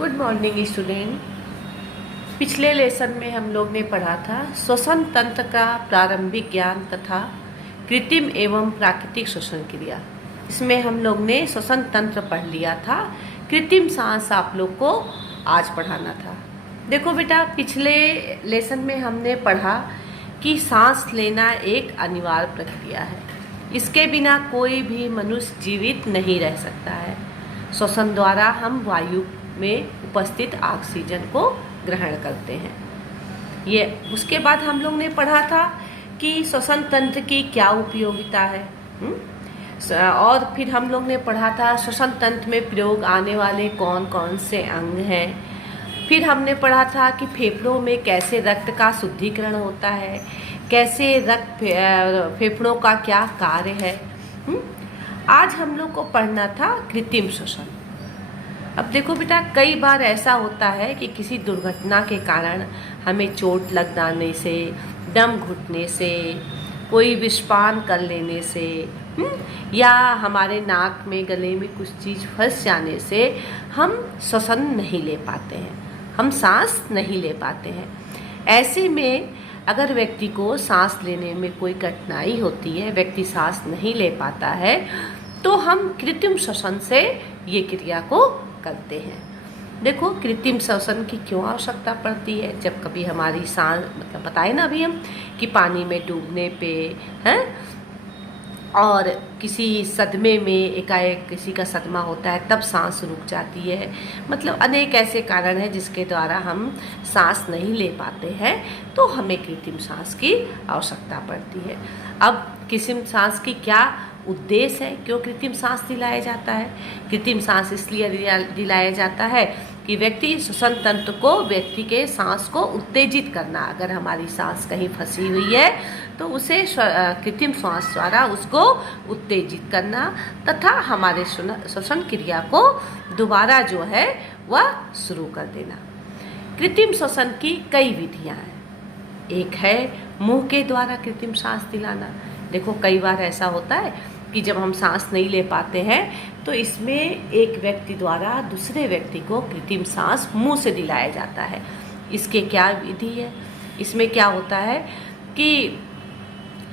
Good morning student. पिछले lesson में हम लोग ने पढ़ा था श्वसन तंत्र का प्रारंभिक ज्ञान तथा कृत्रिम एवं प्राकृतिक श्वसन क्रिया। इसमें हम लोग ने श्वसन तंत्र पढ़ लिया था। कृत्रिम सांस आप लोग को आज पढ़ाना था। देखो बेटा, पिछले लेसन में हमने पढ़ा कि सांस लेना एक अनिवार्य प्रक्रिया है। इसके बिना कोई भी मनुष्य जीवित नहीं रह सकता है। श्वसन द्वारा हम वायु में उपस्थित ऑक्सीजन को ग्रहण करते हैं। ये उसके बाद हम लोग ने पढ़ा था कि श्वसन तंत्र की क्या उपयोगिता है। और फिर हम लोग ने पढ़ा था श्वसन तंत्र में प्रयोग आने वाले कौन कौन से अंग हैं। फिर हमने पढ़ा था कि फेफड़ों में कैसे रक्त का शुद्धिकरण होता है, कैसे रक्त फेफड़ों का क्या कार्य है। आज हम लोग को पढ़ना था कृत्रिम श्वसन। अब देखो बेटा, कई बार ऐसा होता है कि किसी दुर्घटना के कारण हमें चोट लग जाने से, दम घुटने से, कोई विषपान कर लेने से, या हमारे नाक में गले में कुछ चीज़ फंस जाने से हम श्वसन नहीं ले पाते हैं, हम सांस नहीं ले पाते हैं। ऐसे में अगर व्यक्ति को सांस लेने में कोई कठिनाई होती है, व्यक्ति सांस नहीं ले पाता है, तो हम कृत्रिम श्वसन से ये क्रिया को करते हैं। देखो, कृत्रिम श्वसन की क्यों आवश्यकता पड़ती है। जब कभी हमारी सांस बताए ना अभी हम कि पानी में डूबने पे हैं, और किसी सदमे में एकाएक किसी का सदमा होता है तब सांस रुक जाती है। अनेक ऐसे कारण हैं जिसके द्वारा हम सांस नहीं ले पाते हैं, तो हमें कृत्रिम सांस की आवश्यकता पड़ती है। अब कृत्रिम सांस की क्या उद्देश्य है, क्यों कृत्रिम सांस दिलाया जाता है। कृत्रिम सांस इसलिए दिलाया जाता है कि व्यक्ति श्वसन तंत्र को, व्यक्ति के सांस को उत्तेजित करना। अगर हमारी सांस कहीं फंसी हुई है तो उसे कृत्रिम सांस द्वारा उसको उत्तेजित करना तथा हमारे श्वसन क्रिया को दोबारा जो है वह शुरू कर देना। कृत्रिम श्वसन की कई विधियां हैं। एक है मुंह के द्वारा कृत्रिम सांस दिलाना। देखो, कई बार ऐसा होता है कि जब हम सांस नहीं ले पाते हैं तो इसमें एक व्यक्ति द्वारा दूसरे व्यक्ति को कृत्रिम सांस मुंह से दिलाया जाता है। इसके क्या विधि है। इसमें क्या होता है कि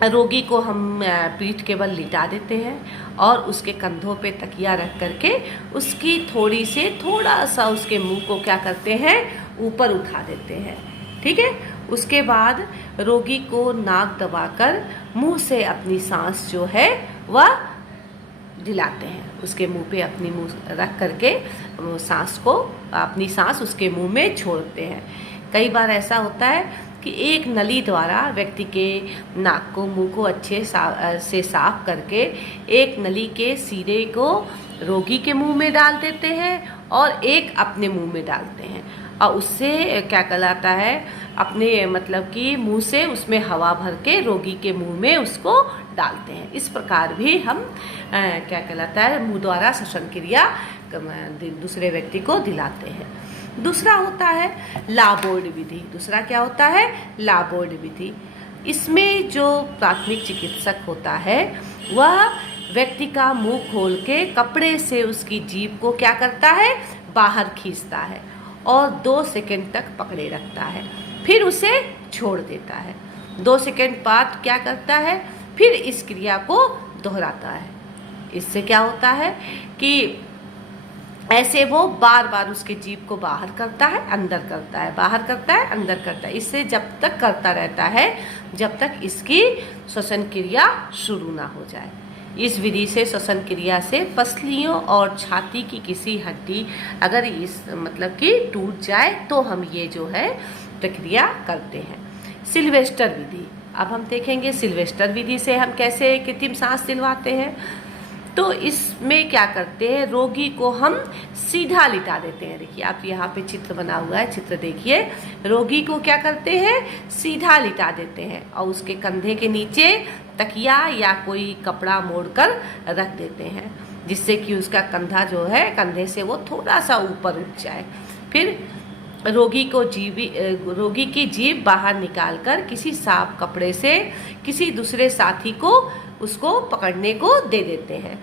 रोगी को हम पीठ के बल लिटा देते हैं और उसके कंधों पे तकिया रख करके उसकी थोड़ा सा उसके मुंह को क्या करते हैं, ऊपर उठा देते हैं। ठीक है। उसके बाद रोगी को नाक दबाकर मुंह से अपनी सांस जो है वह दिलाते हैं। उसके मुंह पे अपनी मुंह रख करके अपनी सांस उसके मुंह में छोड़ते हैं। कई बार ऐसा होता है कि एक नली द्वारा व्यक्ति के नाक को, मुंह को अच्छे से साफ करके एक नली के सिरे को रोगी के मुंह में डाल देते हैं और एक अपने मुंह में डालते हैं, और उससे क्या कहलाता है, अपने कि मुंह से उसमें हवा भर के रोगी के मुंह में उसको डालते हैं। इस प्रकार भी हम क्या कहलाता है, मुंह द्वारा श्वसन क्रिया दूसरे व्यक्ति को दिलाते हैं। दूसरा होता है लाबोर्ड विधि। दूसरा क्या होता है, लाबोर्ड विधि। इसमें जो प्राथमिक चिकित्सक होता है वह व्यक्ति का मुंह खोल के कपड़े से उसकी जीभ को क्या करता है, बाहर खींचता है और 2 सेकंड तक पकड़े रखता है, फिर उसे छोड़ देता है। 2 सेकंड बाद क्या करता है, फिर इस क्रिया को दोहराता है। इससे क्या होता है कि ऐसे वो बार बार उसके जीभ को बाहर करता है, अंदर करता है, बाहर करता है, अंदर करता है। इससे जब तक करता रहता है जब तक इसकी श्वसन क्रिया शुरू ना हो जाए। इस विधि से श्वसन क्रिया से पसलियों और छाती की किसी हड्डी अगर कि टूट जाए तो हम ये जो है प्रक्रिया करते हैं। सिल्वेस्टर विधि। अब हम देखेंगे सिल्वेस्टर विधि से हम कैसे कृत्रिम सांस दिलवाते हैं। तो इसमें क्या करते हैं, रोगी को हम सीधा लिटा देते हैं। देखिए, आप यहाँ पे चित्र बना हुआ है, चित्र देखिए। रोगी को क्या करते हैं, सीधा लिटा देते हैं और उसके कंधे के नीचे तकिया या कोई कपड़ा मोड़कर रख देते हैं, जिससे कि उसका कंधा जो है, कंधे से वो थोड़ा सा ऊपर उठ जाए। फिर रोगी की जीभ बाहर निकालकर किसी साफ कपड़े से किसी दूसरे साथी को उसको पकड़ने को दे देते हैं,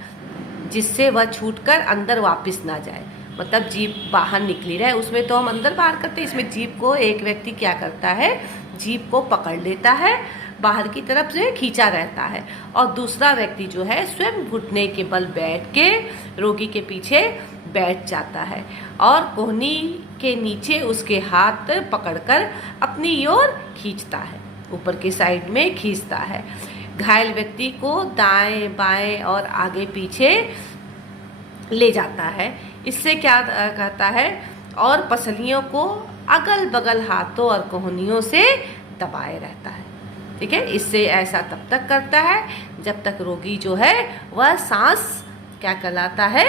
जिससे वह छूटकर अंदर वापस ना जाए। मतलब जीभ बाहर निकली रहे। उसमें तो हम अंदर बाहर करते हैं, इसमें जीभ को एक व्यक्ति क्या करता है, जीभ को पकड़ लेता है, बाहर की तरफ से खींचा रहता है, और दूसरा व्यक्ति जो है स्वयं घुटने के बल बैठ के रोगी के पीछे बैठ जाता है और कोहनी के नीचे उसके हाथ पकड़कर अपनी ओर खींचता है, ऊपर की साइड में खींचता है। घायल व्यक्ति को दाएं बाएं और आगे पीछे ले जाता है। इससे क्या कहता है, और पसलियों को अगल बगल हाथों और कोहनियों से दबाए रहता है। ठीक है, इससे ऐसा तब तक करता है जब तक रोगी जो है वह सांस क्या कहलाता है,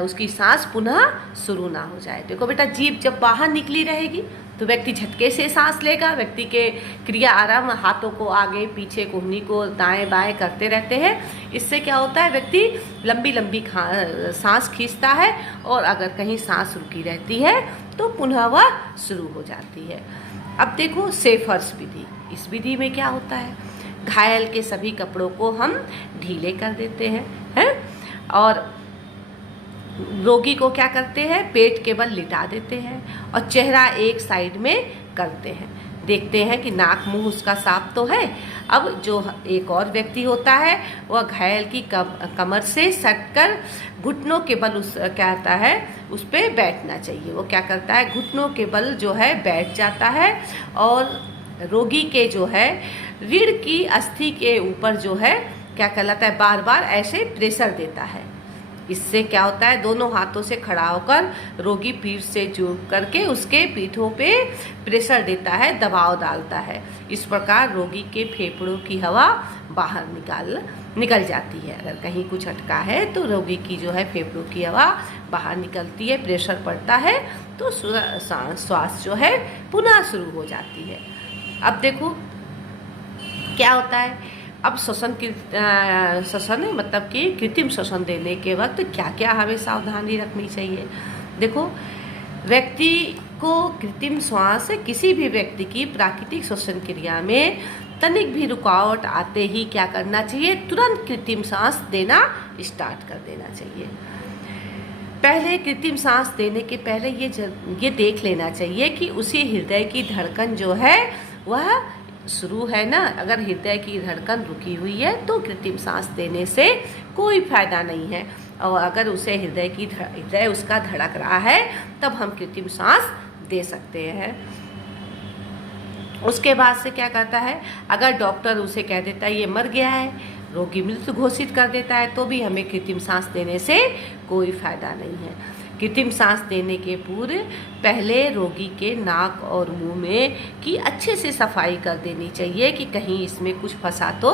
उसकी सांस पुनः शुरू ना हो जाए। देखो बेटा, जीभ जब बाहर निकली रहेगी तो व्यक्ति झटके से सांस लेगा। व्यक्ति के क्रिया आराम, हाथों को आगे पीछे, कोहनी को दाएं बाएं करते रहते हैं। इससे क्या होता है, व्यक्ति लंबी लंबी सांस खींचता है, और अगर कहीं सांस रुकी रहती है तो पुनः वह शुरू हो जाती है। अब देखो सेफर्स विधि। इस विधि में क्या होता है, घायल के सभी कपड़ों को हम ढीले कर देते हैं, और रोगी को क्या करते हैं, पेट के बल लिटा देते हैं और चेहरा एक साइड में करते हैं। देखते हैं कि नाक मुंह उसका साफ तो है। अब जो एक और व्यक्ति होता है वह घायल की कमर से सटकर घुटनों के बल कहता है उस पर बैठना चाहिए। वो क्या करता है, घुटनों के बल जो है बैठ जाता है, और रोगी के जो है रीढ़ की अस्थि के ऊपर जो है क्या कहलाता है, बार बार ऐसे प्रेशर देता है। इससे क्या होता है, दोनों हाथों से खड़ा होकर रोगी पीठ से जुड़ करके उसके पीठों पे प्रेशर देता है, दबाव डालता है। इस प्रकार रोगी के फेफड़ों की हवा बाहर निकल जाती है। अगर कहीं कुछ अटका है तो रोगी की जो है फेफड़ों की हवा बाहर निकलती है, प्रेशर पड़ता है तो श्वास जो है पुनः शुरू हो जाती है। अब देखो क्या होता है, अब श्वसन मतलब कि कृत्रिम श्वसन देने के वक्त क्या क्या हमें सावधानी रखनी चाहिए। देखो, व्यक्ति को कृत्रिम श्वास किसी भी व्यक्ति की प्राकृतिक श्वसन क्रिया में तनिक भी रुकावट आते ही क्या करना चाहिए, तुरंत कृत्रिम सांस देना स्टार्ट कर देना चाहिए। पहले कृत्रिम सांस देने के पहले ये देख लेना चाहिए कि उसी हृदय की धड़कन जो है वह शुरू है ना। अगर हृदय की धड़कन रुकी हुई है तो कृत्रिम सांस देने से कोई फायदा नहीं है, और अगर उसे हृदय उसका धड़क रहा है तब हम कृत्रिम सांस दे सकते हैं। उसके बाद से क्या कहता है, अगर डॉक्टर उसे कह देता है ये मर गया है, रोगी मृत घोषित कर देता है, तो भी हमें कृत्रिम सांस देने से कोई फायदा नहीं है। कृत्रिम सांस देने के पूर्व पहले रोगी के नाक और मुंह में की अच्छे से सफाई कर देनी चाहिए कि कहीं इसमें कुछ फंसा तो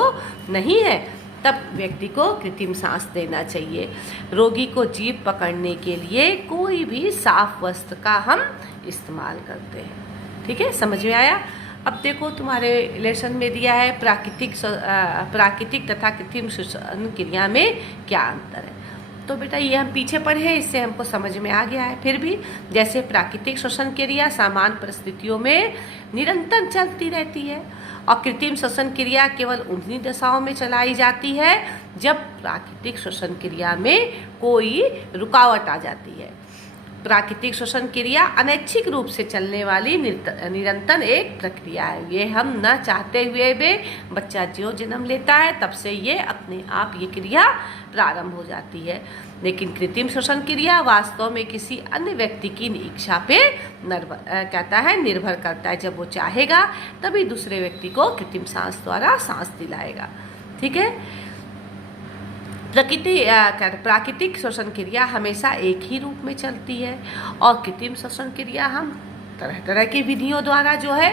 नहीं है, तब व्यक्ति को कृत्रिम सांस देना चाहिए। रोगी को जीभ पकड़ने के लिए कोई भी साफ वस्त्र का हम इस्तेमाल करते हैं। ठीक है, समझ में आया। अब देखो, तुम्हारे लेसन में दिया है प्राकृतिक तथा कृत्रिम श्वसन क्रिया में क्या अंतर है। तो बेटा ये हम पीछे पढ़े हैं, इससे हमको समझ में आ गया है। फिर भी जैसे प्राकृतिक श्वसन क्रिया सामान्य परिस्थितियों में निरंतर चलती रहती है, और कृत्रिम श्वसन क्रिया केवल उन्हीं दशाओं में चलाई जाती है जब प्राकृतिक श्वसन क्रिया में कोई रुकावट आ जाती है। प्राकृतिक श्वसन क्रिया अनैच्छिक रूप से चलने वाली निरंतर एक प्रक्रिया है। ये हम न चाहते हुए भी बच्चा जो जन्म लेता है तब से ये अपने आप ये क्रिया प्रारंभ हो जाती है। लेकिन कृत्रिम श्वसन क्रिया वास्तव में किसी अन्य व्यक्ति की इच्छा पे निर्भर करता है। जब वो चाहेगा तभी दूसरे व्यक्ति को कृत्रिम सांस द्वारा सांस दिलाएगा। ठीक है, प्राकृतिक श्वसन क्रिया हमेशा एक ही रूप में चलती है, और कृत्रिम श्वसन क्रिया हम तरह तरह की विधियों द्वारा जो है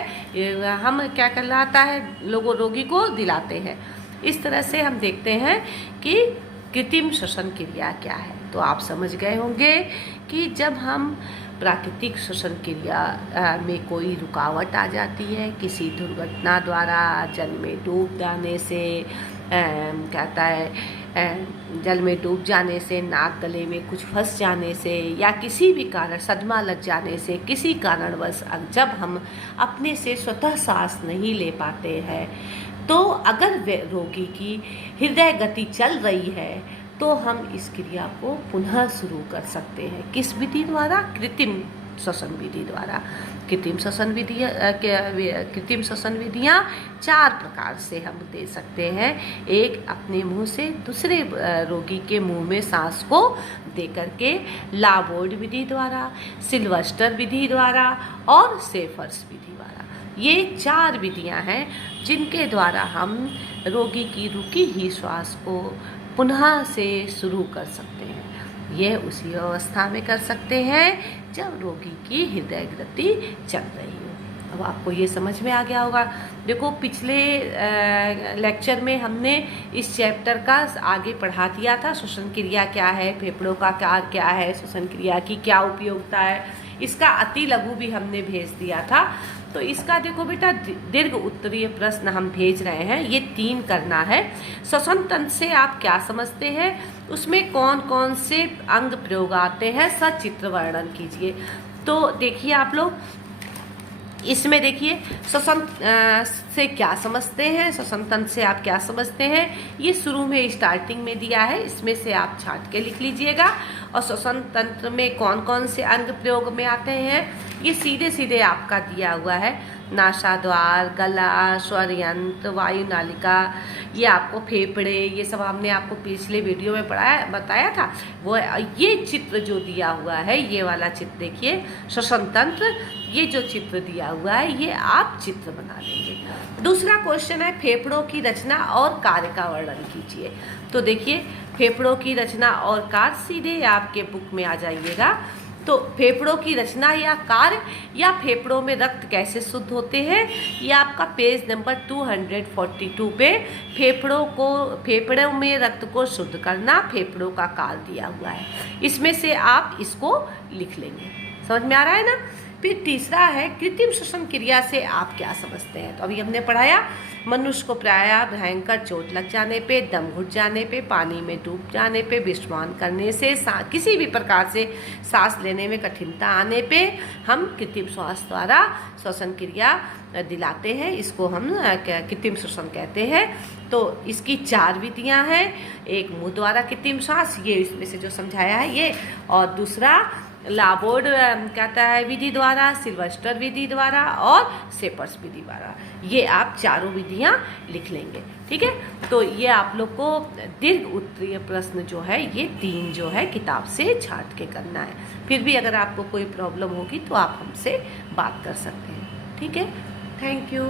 हम क्या कहलाता है रोगी को दिलाते हैं। इस तरह से हम देखते हैं कि कृत्रिम श्वसन क्रिया क्या है। तो आप समझ गए होंगे कि जब हम प्राकृतिक श्वसन क्रिया में कोई रुकावट आ जाती है, किसी दुर्घटना द्वारा जल में डूब जाने से कहता है जल में डूब जाने से, नाक गले में कुछ फंस जाने से, या किसी भी कारण सदमा लग जाने से, किसी कारणवश जब हम अपने से स्वतः सांस नहीं ले पाते हैं, तो अगर रोगी की हृदय गति चल रही है तो हम इस क्रिया को पुनः शुरू कर सकते हैं। किस विधि द्वारा? कृत्रिम श्वसन विधि द्वारा। कृत्रिम श्वसन विधियाँ 4 प्रकार से हम दे सकते हैं। एक, अपने मुंह से दूसरे रोगी के मुंह में सांस को दे करके, लाबोर्ड विधि द्वारा, सिल्वेस्टर विधि द्वारा और सेफर्स विधि द्वारा। ये 4 विधियां हैं जिनके द्वारा हम रोगी की रुकी ही श्वास को पुनः से शुरू कर सकते हैं। यह उसी अवस्था में कर सकते हैं जब रोगी की हृदय गति चल रही हो। अब आपको ये समझ में आ गया होगा। देखो, पिछले लेक्चर में हमने इस चैप्टर का आगे पढ़ा दिया था। श्वसन क्रिया क्या है, फेफड़ों का कार्य क्या है, श्वसन क्रिया की क्या उपयोगिता है, इसका अति लघु भी हमने भेज दिया था। तो इसका देखो बेटा, दीर्घ उत्तरीय प्रश्न हम भेज रहे हैं। ये 3 करना है। श्वसन तंत्र से आप क्या समझते हैं, उसमें कौन कौन से अंग प्रयोग आते हैं, सचित्र वर्णन कीजिए। तो देखिए आप लोग, इसमें देखिए श्वसन से क्या समझते हैं, श्वसन तंत्र से आप क्या समझते हैं, ये शुरू में स्टार्टिंग में दिया है, इसमें से आप छांट के लिख लीजिएगा। और श्वसन तंत्र में कौन कौन से अंग प्रयोग में आते हैं, ये सीधे सीधे आपका दिया हुआ है। नासाद्वार, गला, स्वर यंत्र, वायु नालिका, ये आपको फेफड़े, ये सब हमने आपको पिछले वीडियो में बताया था। वो ये चित्र जो दिया हुआ है, ये वाला चित्र देखिए, श्वसन तंत्र, ये जो चित्र दिया हुआ है, ये आप चित्र बना लेंगे। दूसरा क्वेश्चन है, फेफड़ों की रचना और कार्य का वर्णन कीजिए। तो देखिए, फेफड़ों की रचना और कार्य सीधे आपके बुक में आ जाइएगा। तो फेफड़ों की रचना या कार्य, या फेफड़ों में रक्त कैसे शुद्ध होते हैं, ये आपका पेज नंबर 242 पे फेफड़ों में रक्त को शुद्ध करना, फेफड़ों का कार्य दिया हुआ है। इसमें से आप इसको लिख लेंगे। समझ में आ रहा है ना। फिर तीसरा है, कृत्रिम श्वसन क्रिया से आप क्या समझते हैं। तो अभी हमने पढ़ाया, मनुष्य को प्रायः भयंकर चोट लग जाने पे, दम घुट जाने पे, पानी में डूब जाने पे, विश्राम करने से, किसी भी प्रकार से सांस लेने में कठिनता आने पे हम कृत्रिम श्वास द्वारा श्वसन क्रिया दिलाते हैं। इसको हम कृत्रिम श्वसन कहते हैं। तो इसकी 4 विधियां हैं। एक, मुंह द्वारा कृत्रिम श्वास, ये इसमें से जो समझाया है ये, और दूसरा लाबोर्ड कहता है विधि द्वारा, सिल्वेस्टर विधि द्वारा और सेपर्स विधि द्वारा। ये आप 4 विधियां लिख लेंगे। ठीक है। तो ये आप लोग को दीर्घ उत्तरीय प्रश्न जो है, ये 3 जो है किताब से छांट के करना है। फिर भी अगर आपको कोई प्रॉब्लम होगी तो आप हमसे बात कर सकते हैं। ठीक है। Thank you.